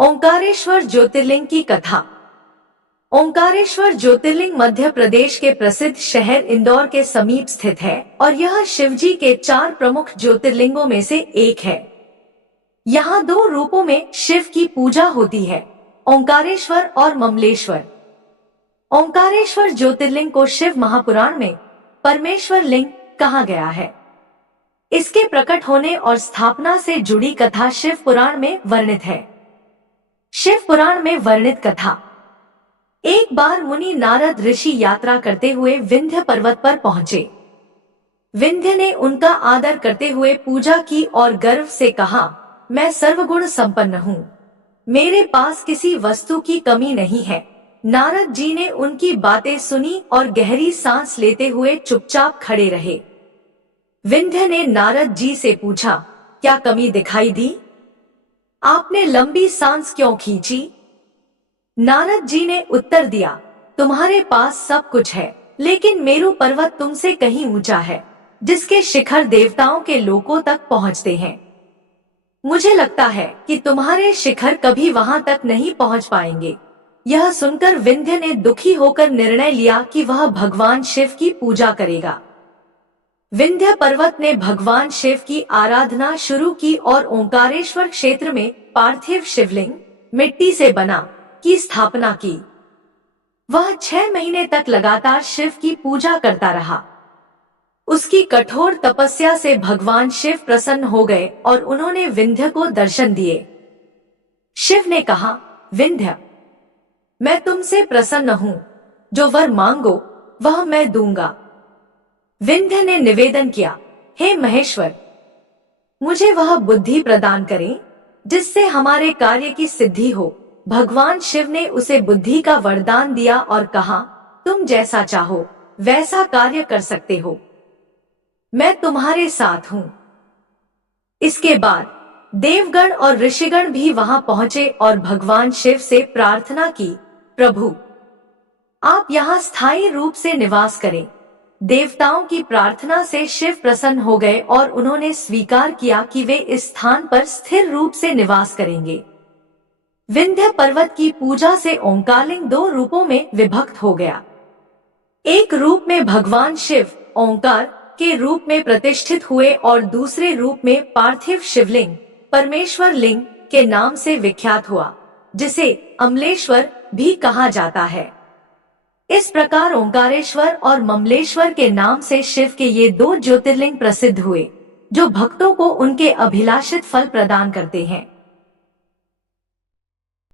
ओंकारेश्वर ज्योतिर्लिंग की कथा। ओंकारेश्वर ज्योतिर्लिंग मध्य प्रदेश के प्रसिद्ध शहर इंदौर के समीप स्थित है और यह शिवजी के 4 प्रमुख ज्योतिर्लिंगों में से एक है। यहाँ 2 रूपों में शिव की पूजा होती है, ओंकारेश्वर और ममलेश्वर। ओंकारेश्वर ज्योतिर्लिंग को शिव महापुराण में परमेश्वर लिंग कहा गया है। इसके प्रकट होने और स्थापना से जुड़ी कथा शिव पुराण में वर्णित है। शिव पुराण में वर्णित कथा। एक बार मुनि नारद ऋषि यात्रा करते हुए विंध्य पर्वत पर पहुंचे। विंध्य ने उनका आदर करते हुए पूजा की और गर्व से कहा, मैं सर्वगुण संपन्न हूँ, मेरे पास किसी वस्तु की कमी नहीं है। नारद जी ने उनकी बातें सुनी और गहरी सांस लेते हुए चुपचाप खड़े रहे। विंध्य ने नारद जी से पूछा, क्या कमी दिखाई दी? आपने लंबी सांस क्यों खींची? नारद जी ने उत्तर दिया, तुम्हारे पास सब कुछ है, लेकिन मेरु पर्वत तुमसे कहीं ऊंचा है, जिसके शिखर देवताओं के लोकों तक पहुंचते हैं। मुझे लगता है कि तुम्हारे शिखर कभी वहां तक नहीं पहुंच पाएंगे। यह सुनकर विंध्य ने दुखी होकर निर्णय लिया कि वह भगवान शिव की पूजा करेगा। विंध्य पर्वत ने भगवान शिव की आराधना शुरू की और ओंकारेश्वर क्षेत्र में पार्थिव शिवलिंग मिट्टी से बना की स्थापना की। वह 6 महीने तक लगातार शिव की पूजा करता रहा। उसकी कठोर तपस्या से भगवान शिव प्रसन्न हो गए और उन्होंने विंध्य को दर्शन दिए। शिव ने कहा, विंध्य, मैं तुमसे प्रसन्न हूँ, जो वर मांगो वह मैं दूंगा। विंध्य ने निवेदन किया, हे महेश्वर, मुझे वह बुद्धि प्रदान करें जिससे हमारे कार्य की सिद्धि हो। भगवान शिव ने उसे बुद्धि का वरदान दिया और कहा, तुम जैसा चाहो वैसा कार्य कर सकते हो, मैं तुम्हारे साथ हूँ। इसके बाद देवगण और ऋषिगण भी वहां पहुंचे और भगवान शिव से प्रार्थना की, प्रभु, आप यहाँ स्थायी रूप से निवास करें। देवताओं की प्रार्थना से शिव प्रसन्न हो गए और उन्होंने स्वीकार किया कि वे इस स्थान पर स्थिर रूप से निवास करेंगे। विंध्य पर्वत की पूजा से ओंकारलिंग 2 रूपों में विभक्त हो गया। एक रूप में भगवान शिव ओंकार के रूप में प्रतिष्ठित हुए और दूसरे रूप में पार्थिव शिवलिंग परमेश्वर लिंग के नाम से विख्यात हुआ, जिसे अमलेश्वर भी कहा जाता है। इस प्रकार ओंकारेश्वर और ममलेश्वर के नाम से शिव के ये 2 ज्योतिर्लिंग प्रसिद्ध हुए, जो भक्तों को उनके अभिलाषित फल प्रदान करते हैं।